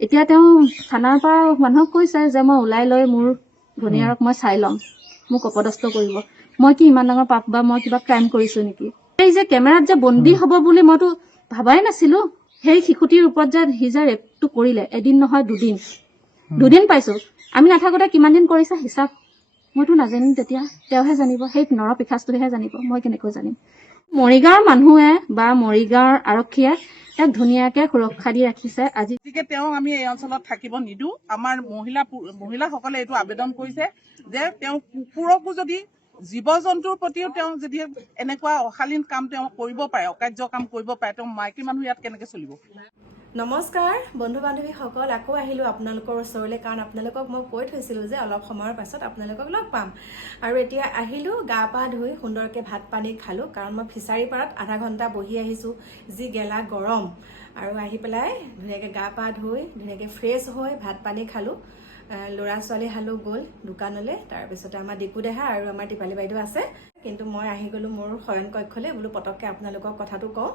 এতিয়া তেওঁ থানাৰ পৰা মানুহক কৈছে যে মই ওলাই লৈ মোৰ ভনীয়াৰক মই চাই ল'ম মোক অপদস্থ কৰিব। মই কি ইমান ডাঙৰ পাপ বা মই কিবা ক্ৰাইম কৰিছো নেকি? এই যে কেমেৰাত যে বন্দী হ'ব বুলি মইতো ভাবাই নাছিলো সেই শিশুটিৰ ওপৰত যে সি যে ৰেপটো কৰিলে এদিন নহয় দুদিন। দুদিন পাইছো। আমি নাথাকোতে কিমান দিন কৰিছে হিচাপ? মইতো নাজানিম তেতিয়া। তেওঁহে জানিব সেই নৰ পিশাচটোহে জানিব। মই কেনেকৈ জানিম? মৰিগাঁৱৰ মানুহে বা মৰিগাঁৱৰ আৰক্ষীয়ে তেওঁক ধুনীয়াকে সুৰক্ষা দি ৰাখিছে। আজি গতিকে তেওঁ আমি এই অঞ্চলত থাকিব নিদিওঁ। আমাৰ মহিলা মহিলাসকলে এইটো আবেদন কৰিছে যে তেওঁ কুকুৰকো যদি জীৱ জন্তুৰ প্ৰতিও তেওঁ যদি এনেকুৱা অশালীন কাম তেওঁ কৰিব পাৰে অকাৰ্য কাম কৰিব পাৰে তেওঁ মাইকী মানুহ ইয়াত কেনেকে চলিব? নমস্কাৰ বন্ধু বান্ধৱীসকল আকৌ আহিলোঁ আপোনালোকৰ ওচৰলৈ কাৰণ আপোনালোকক মই কৈ থৈছিলোঁ যে অলপ সময়ৰ পাছত আপোনালোকক লগ পাম। আৰু এতিয়া আহিলোঁ গা পা ধুই সুন্দৰকৈ ভাত পানী খালোঁ কাৰণ মই ফিচাৰী পাৰত আধা ঘণ্টা বহি আহিছোঁ যি গেলা গৰম। আৰু আহি পেলাই ধুনীয়াকৈ গা পা ধুই ধুনীয়াকৈ ফ্ৰেছ হৈ ভাত পানী খালোঁ। ল'ৰা ছোৱালী হালো গ'ল দোকানলৈ তাৰপিছতে আমাৰ ডিকু দেহা আৰু আমাৰ টিপালী বাইদেউ আছে। কিন্তু মই আহি গ'লোঁ মোৰ শয়ন কক্ষলৈ বোলো পটককৈ আপোনালোকক কথাটো কওঁ।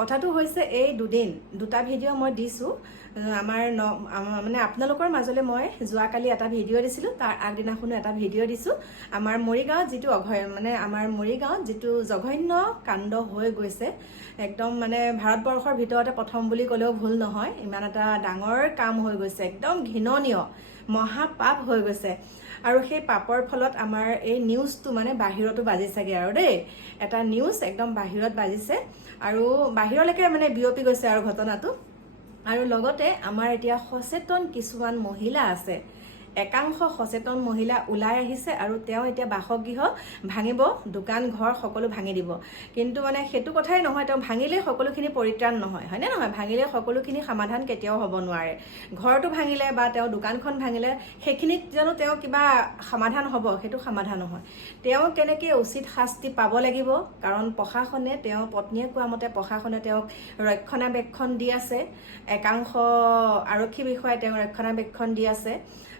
কথাটো হৈছে এই দুদিন দুটা ভিডিঅ' মই দিছোঁ। আমাৰ ন মানে আপোনালোকৰ মাজলৈ মই যোৱাকালি এটা ভিডিঅ' দিছিলোঁ তাৰ আগদিনাখনো এটা ভিডিঅ' দিছোঁ। আমাৰ মৰিগাঁৱত যিটো অঘয় মানে আমাৰ মৰিগাঁৱত যিটো জঘন্য কাণ্ড হৈ গৈছে একদম মানে ভাৰতবৰ্ষৰ ভিতৰতে প্ৰথম বুলি ক'লেও ভুল নহয় ইমান এটা ডাঙৰ কাম হৈ গৈছে একদম ঘৃণনীয়। মহাপাপ হৈ গৈছে। আৰু সেই পাপৰ ফলত আমাৰ এই নিউজটো মানে বাহিৰতো বাজিছেগৈ আৰু দেই। এটা নিউজ একদম বাহিৰত বাজিছে আৰু বাহিৰলৈকে মানে বিয়পি গৈছে আৰু ঘটনাটো। আৰু লগতে আমাৰ এতিয়া সচেতন কিছুমান মহিলা আছে। একাংশ সচেতন মহিলা ওলাই আহিছে আৰু তেওঁ এতিয়া বাসগৃহ ভাঙিব দোকান ঘৰ সকলো ভাঙি দিব। কিন্তু মানে সেইটো কথাই নহয় তেওঁ ভাঙিলেই সকলোখিনি পৰিত্ৰাণ নহয়। হয়নে নহয়? ভাঙিলে সকলোখিনি সমাধান কেতিয়াও হ'ব নোৱাৰে। ঘৰটো ভাঙিলে বা তেওঁ দোকানখন ভাঙিলে সেইখিনিত জানো তেওঁ কিবা সমাধান হ'ব? সেইটো সমাধান নহয়। তেওঁ কেনেকৈ উচিত শাস্তি পাব লাগিব? কাৰণ প্ৰশাসনে তেওঁ পত্নীয়ে কোৱা মতে প্ৰশাসনে তেওঁক ৰক্ষণাবেক্ষণ দি আছে। একাংশ আৰক্ষী বিষয়াই তেওঁক ৰক্ষণাবেক্ষণ দি আছে।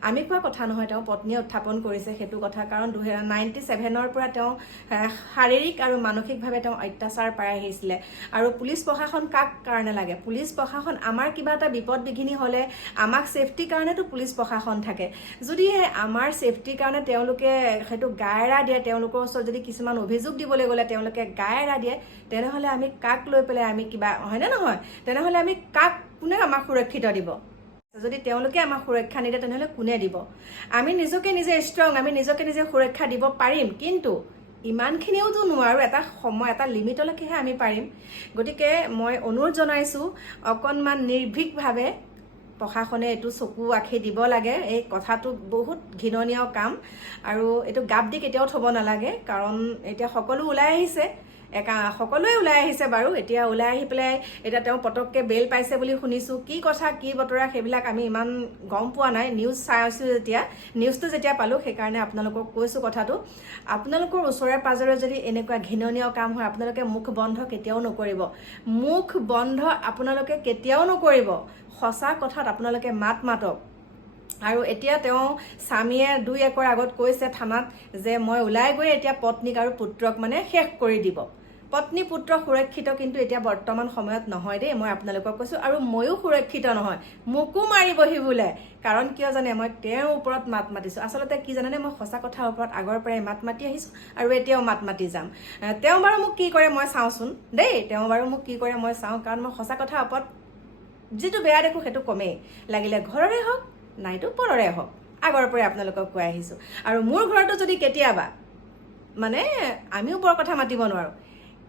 আমি কোৱা কথা নহয় তেওঁ পত্নীয়ে উত্থাপন কৰিছে সেইটো কথা। কাৰণ দুহেজাৰ নাইণ্টি ছেভেনৰ পৰা তেওঁ শাৰীৰিক আৰু মানসিকভাৱে তেওঁ অত্যাচাৰ পাই আহিছিলে। আৰু পুলিচ প্ৰশাসন কাক কাৰণে লাগে? পুলিচ প্ৰশাসন আমাৰ কিবা এটা বিপদ বিঘিনি হ'লে আমাক ছেফটিৰ কাৰণেতো পুলিচ প্ৰশাসন থাকে। যদিহে আমাৰ ছেফটিৰ কাৰণে তেওঁলোকে সেইটো গা এৰা দিয়ে তেওঁলোকৰ ওচৰত যদি কিছুমান অভিযোগ দিবলৈ গ'লে তেওঁলোকে গা এৰা দিয়ে তেনেহ'লে আমি কাক লৈ পেলাই আমি কিবা হয়নে নহয়? তেনেহ'লে আমি কাক কোনে আমাক সুৰক্ষিত দিব? যদি তেওঁলোকে আমাক সুৰক্ষা নিদিয়ে তেনেহ'লে কোনে দিব? আমি নিজকে নিজে ষ্ট্ৰং আমি নিজকে নিজে সুৰক্ষা দিব পাৰিম কিন্তু ইমানখিনিওতো নোৱাৰোঁ এটা সময় এটা লিমিটলৈকেহে আমি পাৰিম। গতিকে মই অনুৰোধ জনাইছোঁ অকণমান নিৰ্ভীকভাৱে প্ৰশাসনে এইটো চকু আখি দিব লাগে এই কথাটো বহুত ঘৃণনীয় কাম আৰু এইটো গাপ দি কেতিয়াও থ'ব নালাগে কাৰণ এতিয়া সকলো ওলাই আহিছে। একা সকলোৱে ওলাই আহিছে বাৰু এতিয়া ওলাই আহি পেলাই এতিয়া তেওঁ পটককৈ বেল পাইছে বুলি শুনিছোঁ। কি কথা কি বতৰা সেইবিলাক আমি ইমান গম পোৱা নাই। নিউজ চাই আছোঁ যেতিয়া। নিউজটো যেতিয়া পালোঁ সেইকাৰণে আপোনালোকক কৈছোঁ কথাটো। আপোনালোকৰ ওচৰে পাজৰে যদি এনেকুৱা ঘৃণনীয় কাম হয় আপোনালোকে মুখ বন্ধ কেতিয়াও নকৰিব। মুখ বন্ধ আপোনালোকে কেতিয়াও নকৰিব। সঁচা কথাত আপোনালোকে মাত মাতক। আৰু এতিয়া তেওঁ স্বামীয়ে দুই একৰ আগত কৈছে থানাত যে মই ওলাই গৈ এতিয়া পত্নীক আৰু পুত্ৰক মানে শেষ কৰি দিব। পত্নী পুত্ৰ সুৰক্ষিত কিন্তু এতিয়া বৰ্তমান সময়ত নহয় দেই মই আপোনালোকক কৈছোঁ। আৰু ময়ো সুৰক্ষিত নহয় মোকো মাৰিবহি বোলে। কাৰণ কিয় জানে মই তেওঁৰ ওপৰত মাত মাতিছোঁ। আচলতে কি জানেনে মই সঁচা কথাৰ ওপৰত আগৰ পৰাই মাত মাতি আহিছোঁ আৰু এতিয়াও মাত মাতি যাম। তেওঁ বাৰু মোক কি কৰে মই চাওঁচোন দেই তেওঁ বাৰু মোক কি কৰে মই চাওঁ। কাৰণ মই সঁচা কথাৰ ওপৰত যিটো বেয়া দেখোঁ সেইটো কমেই। লাগিলে ঘৰৰে হওক নাইতো পৰৰে হওক আগৰ পৰাই আপোনালোকক কৈ আহিছোঁ। আৰু মোৰ ঘৰতো যদি কেতিয়াবা মানে আমিও বৰ কথা মাতিব নোৱাৰোঁ।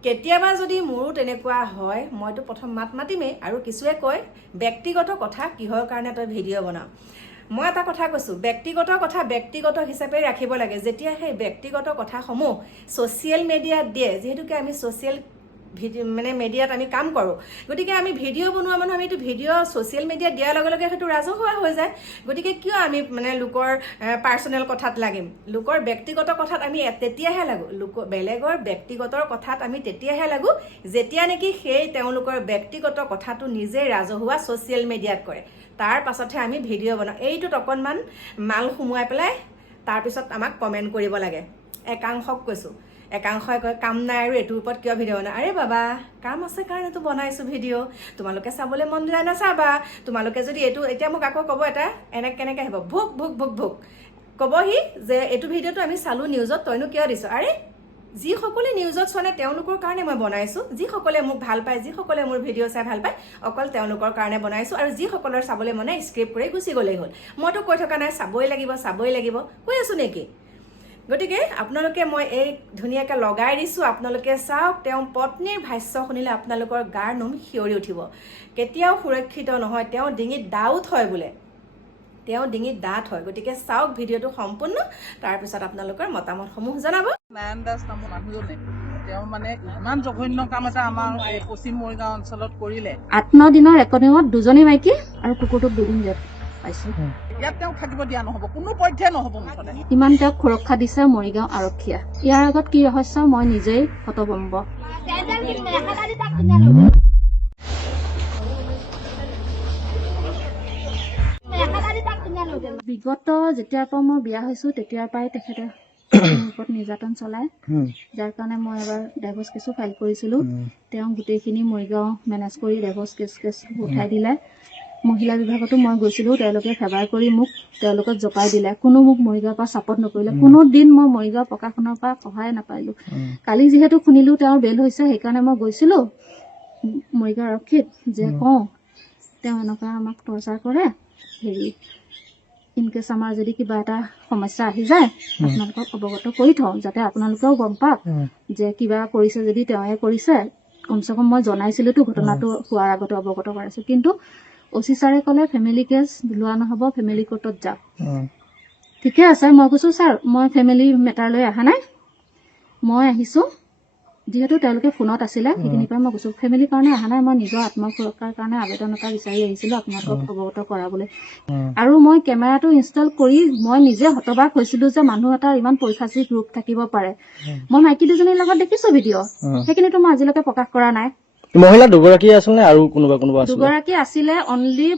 কেতিয়াবা যদি মোৰো তেনেকুৱা হয় মইতো প্ৰথম মাত মাতিমেই আৰু কিছুৱে কয় ব্যক্তিগত কথা কিহৰ কাৰণে তই ভিডিঅ' বনাও? মই এটা কথা কৈছোঁ ব্যক্তিগত কথা ব্যক্তিগত হিচাপে ৰাখিব লাগে। যেতিয়া সেই ব্যক্তিগত কথাসমূহ ছ'চিয়েল মিডিয়াত দিয়ে যিহেতুকে আমি ছ'চিয়েল ভিডিঅ' মানে মিডিয়াত আমি কাম কৰোঁ। গতিকে আমি ভিডিঅ' বনোৱা মানুহ আমি এইটো ভিডিঅ' ছ'চিয়েল মিডিয়াত দিয়াৰ লগে লগে সেইটো ৰাজহুৱা হৈ যায়। গতিকে কিয় আমি মানে লোকৰ পাৰ্চনেল কথাত লাগিম? লোকৰ ব্যক্তিগত কথাত আমি তেতিয়াহে লাগোঁ। লোক বেলেগৰ ব্যক্তিগতৰ কথাত আমি তেতিয়াহে লাগোঁ যেতিয়া নেকি সেই তেওঁলোকৰ ব্যক্তিগত কথাটো নিজে ৰাজহুৱা ছ'চিয়েল মিডিয়াত কৰে। তাৰ পাছতহে আমি ভিডিঅ' বনাওঁ। এইটোত অকণমান মাল সোমোৱাই পেলাই তাৰপিছত আমাক কমেণ্ট কৰিব লাগে। একাংশক কৈছোঁ। একাংশই কয় কাম নাই আৰু এইটোৰ ওপৰত কিয় ভিডিঅ' বনাই? আৰে বাবা কাম আছে কাৰণেতো বনাইছোঁ ভিডিঅ' তোমালোকে চাবলৈ মন যায় নাচাবা। তোমালোকে যদি এইটো এতিয়া মোক আকৌ ক'ব এটা এনে কেনেকৈ আহিব? ভোক ভোক ভোক ভোক। ক'বহি যে এইটো ভিডিঅ'টো আমি চালোঁ নিউজত তইনো কিয় দিছ? আৰে যিসকলে নিউজত চলে তেওঁলোকৰ কাৰণে মই বনাইছোঁ। যিসকলে মোক ভাল পায় যিসকলে মোৰ ভিডিঅ' চাই ভাল পায় অকল তেওঁলোকৰ কাৰণে বনাইছোঁ আৰু যিসকলৰ চাবলৈ মনে স্ক্ৰিপ্ট কৰি গুচি গ'লেই হ'ল। মইতো কৈ থকা নাই চাবই লাগিব চাবই লাগিব। কৈ আছোঁ নেকি? গতিকে আপোনালোকে মই এই ধুনীয়াকৈ লগাই দিছোঁ আপোনালোকে চাওক তেওঁ পত্নীৰ ভাষ্য শুনিলে আপোনালোকৰ গাৰ নোম শিয়ৰি উঠিব। কেতিয়াও সুৰক্ষিত নহয় তেওঁ ডিঙিত ডাউট হয় বোলে। তেওঁ ডিঙিত ডাঠ হয়। গতিকে চাওক ভিডিঅ'টো সম্পূৰ্ণ তাৰপিছত আপোনালোকৰ মতামতসমূহ জনাব। নাৰায়ণ দাস নামৰ মানুহজনে তেওঁ মানে ইমান জঘন্য কাম এটা আমাৰ এই পশ্চিম মৰিগাঁও অঞ্চলত কৰিলে। আঠ ন দিনৰ ৰেকৰ্ডিঙত দুজনী মাইকী আৰু কুকুৰটোক দুদিন জেল পাইছো। ইয়াত তেওঁক থাকিব দিয়া নহ'ব। কোনো পধ্যে নহ'ব মুঠতে। ইমান তেওঁক সুৰক্ষা দিছে মৰিগাঁও আৰক্ষীয়ে। ইয়াৰ আগত কি ৰহস্য মই নিজেই হতবম্ব বিগত যেতিয়াৰ পৰা মই বিয়া হৈছো তেতিয়াৰ পৰাই তেখেতে মোৰ ওপৰত নিৰ্যাতন চলায়। যাৰ কাৰণে মই এবাৰ ডাইভৰ্চ কেছো ফাইল কৰিছিলো। তেওঁ গোটেইখিনি মৰিগাঁও মেনেজ কৰি ডাইভৰ্চ কেছ কেছ উঠাই দিলে। মহিলা বিভাগতো মই গৈছিলো তেওঁলোকে ফেভাৰ কৰি মোক তেওঁলোকক জপাই দিলে। কোনো মোক মৰিগাঁৱৰ পৰা ছাপৰ্ট নকৰিলে কোনো দিন মই মৰিগাঁও প্ৰশাসনৰ পৰা সহায় নাপাইলো কালি যিহেতু শুনিলো তেওঁৰ বেল হৈছে সেইকাৰণে মই গৈছিলো মৰিগাঁও আৰক্ষীত যে কওঁ তেওঁ এনেকুৱা আমাক টৰ্চাৰ কৰে। হেৰি ইনকেছ আমাৰ যদি কিবা এটা সমস্যা আহি যায় আপোনালোকক অৱগত কৰি থওঁ যাতে আপোনালোকেও গম পাওক যে কিবা কৰিছে যদি তেওঁৱে কৰিছে। কমচে কম মই জনাইছিলোতো ঘটনাটো হোৱাৰ আগতে অৱগত কৰাইছো। কিন্তু অচি ছাৰে ক'লে ফেমিলি কেছ লোৱা নহ'ব ফেমিলি কোৰ্টত যাওক ঠিকে আছে মই কৈছো ছাৰ মই ফেমিলি মেটাৰ লৈ অহা নাই। মই আহিছো। যিহেতু তেওঁলোকে ফোনত আছিলে সেইখিনিৰ পৰা মই কৈছো ফেমিলিৰ কাৰণে অহা নাই মই নিজৰ আত্মসুৰক্ষাৰ কাৰণে আবেদন এটা বিচাৰি আহিছিলো আপোনালোকক অৱগত কৰাবলৈ। আৰু মই কেমেৰাটো ইনষ্টল কৰি মই নিজে হতবাক হৈছিলো যে মানুহ এটাৰ ইমান পৰীক্ষাচিক ৰূপ থাকিব পাৰে। মই মাইকী দুজনীৰ লগত দেখিছো ভিডিঅ' সেইখিনিতো মই আজিলৈকে প্ৰকাশ কৰা নাই। মহিলা দুগৰাকী আছিল নে আৰু কোনোবা কোনোবা আছিল? দুগৰাকী আছিলে অনলি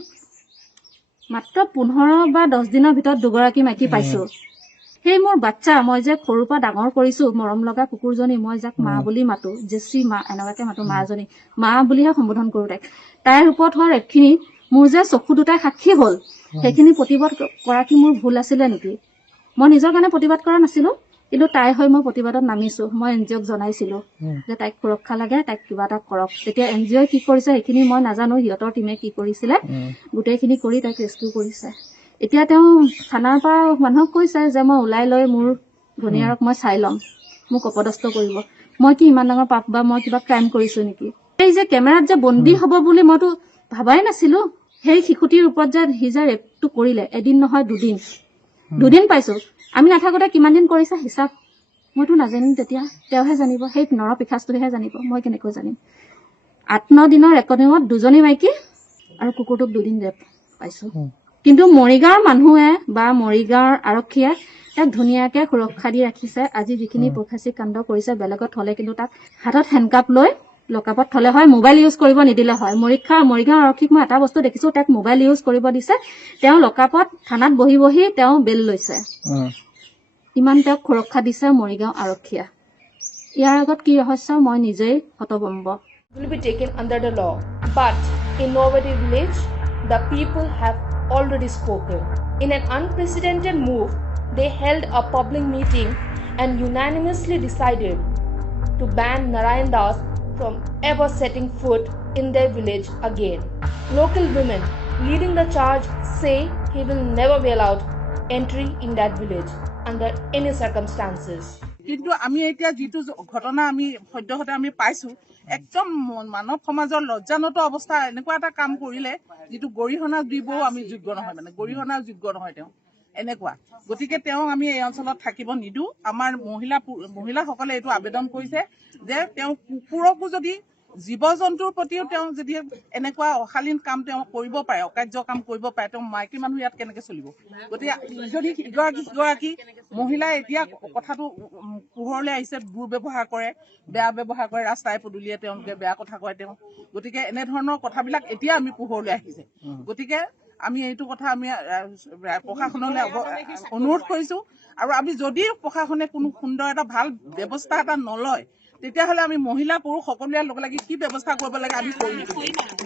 মাত্ৰ পোন্ধৰ বা দহ দিনৰ ভিতৰত দুগৰাকী মাইকী পাইছো। সেই মোৰ বাচ্ছা মই যে সৰুৰ পৰা ডাঙৰ কৰিছো মৰম লগা কুকুৰজনী মই যাক মা বুলি মাতো জেচি মা এনেকুৱাকে মাতো মাজনী মা বুলিহে সম্বোধন কৰো তাইক। তাইৰ ওপৰত হোৱা ৰেপখিনি মোৰ যে চকু দুটাই সাক্ষী হ'ল সেইখিনি প্ৰতিবাদ কৰা কি মোৰ ভুল আছিলে নেকি? মই নিজৰ কাৰণে প্ৰতিবাদ কৰা নাছিলো। কিন্তু তাই হৈ মই প্ৰতিবাদত নামিছো। মই এন জি অ'ক জনাইছিলো যে তাইক সুৰক্ষা লাগে তাইক কিবা এটা কৰক। তেতিয়া এন জি অ'ই কি কৰিছে সেইখিনি মই নাজানো সিহঁতৰ টিমে কি কৰিছিলে। গোটেইখিনি কৰি তাইক ৰেস্কিউ কৰিছে। এতিয়া তেওঁ থানাৰ পৰা মানুহক কৈছে যে মই ওলাই লৈ মোৰ ভনীয়াৰক মই চাই ল'ম মোক অপদস্থ কৰিব। মই কি ইমান ডাঙৰ পাপ বা মই কিবা ক্ৰাইম কৰিছো নেকি? এই যে কেমেৰাত যে বন্দী হ'ব বুলি মইতো ভাবাই নাছিলো সেই শিশুটিৰ ওপৰত যে সি যে ৰেপটো কৰিলে এদিন নহয় দুদিন। দুদিন পাইছো। আমি নাথাকোতে কিমান দিন কৰিছে হিচাপ? মইতো নাজানিম তেতিয়া। তেওঁহে জানিব সেই নৰ পিশাচটোহে জানিব মই কেনেকৈ জানিম। আঠ ন দিনৰ ৰেকৰ্ডিঙত দুজনী মাইকী আৰু কুকুৰটোক দুদিন ৰেপ পাইছো। কিন্তু মৰিগাঁৱৰ মানুহে বা মৰিগাঁৱৰ আৰক্ষীয়ে তাক ধুনীয়াকে সুৰক্ষা দি ৰাখিছে। আজি যিখিনি প্ৰফেচি কাণ্ড কৰিছে বেলেগত থলে কিন্তু তাক হাতত হেণ্ডকাপ লৈ লকআপত থলে হয় মোবাইল ইউজ কৰিব নিদিলে হয়। মৰিক্ষা মৰিগাঁও আৰক্ষীক মই এটা বস্তু দেখিছো তেওঁক মোবাইল ইউজ কৰিব দিছে। তেওঁ লকাপত থানাত বহি বহি তেওঁ বেল লৈছে। ইমান তেওঁক সুৰক্ষা দিছে মৰিগাঁও আৰক্ষীয়ে। ইয়াৰ আগত কি ৰহস্য মই নিজেই হতভম্ব। The people have already spoken. In an unprecedented move, they held a from ever setting foot in their village again. Local women leading the charge say he will never be allowed entry in that village under any circumstances. কিন্তু আমি এতিয়া যিটো ঘটনা আমি সদ্যহতে আমি পাইছো একদম মানৱ সমাজৰ লজ্জানত অৱস্থা এনেকুৱা এটা কাম কৰিলে যিটো গৰিহণা দিবও আমি যোগ্য নহয় মানে গৰিহণাৰ যোগ্য নহয় তেওঁ এনেকুৱা। গতিকে তেওঁ আমি এই অঞ্চলত থাকিব নিদো আমাৰ মহিলা মহিলাসকলে এইটো আবেদন কৰিছে যে তেওঁ কুকুৰকো যদি জীৱ জন্তুৰ প্ৰতিও তেওঁ যদি এনেকুৱা অশালীন কাম তেওঁ কৰিব পাৰে অকাৰ্য কাম কৰিব পাৰে তেওঁ মাইকী মানুহ ইয়াত কেনেকে চলিব? গতিকে যদি ইগৰাকী সিগৰাকী মহিলাই এতিয়া কথাটো পোহৰলৈ আহিছে দুৰ্ব্যৱহাৰ কৰে বেয়া ব্যৱহাৰ কৰে ৰাস্তাই পদূলিয়ে তেওঁলোকে বেয়া কথা কয় তেওঁ। গতিকে এনেধৰণৰ কথাবিলাক এতিয়া আমি পোহৰলৈ আহিছে। গতিকে আমি এইটো কথা আমি প্ৰশাসনলৈ অনুৰোধ কৰিছো। আৰু আমি যদি প্ৰশাসনে কোনো সুন্দৰ এটা ভাল ব্যৱস্থা এটা নলয় তেতিয়াহ'লে আমি মহিলা পুৰুষ সকলোৱে লগ লাগি কি ব্যৱস্থা কৰিব লাগে আমি কৰিম।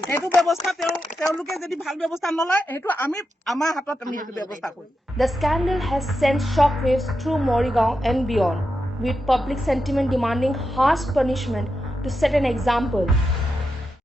সেইটো ব্যৱস্থা তেওঁলোকে যদি ভাল ব্যৱস্থা নলয় সেইটো আমি আমাৰ হাতত আমি সেইটো ব্যৱস্থা কৰিম। The scandal has sent shock waves through Morigaon and beyond with public sentiment demanding harsh punishment to set an example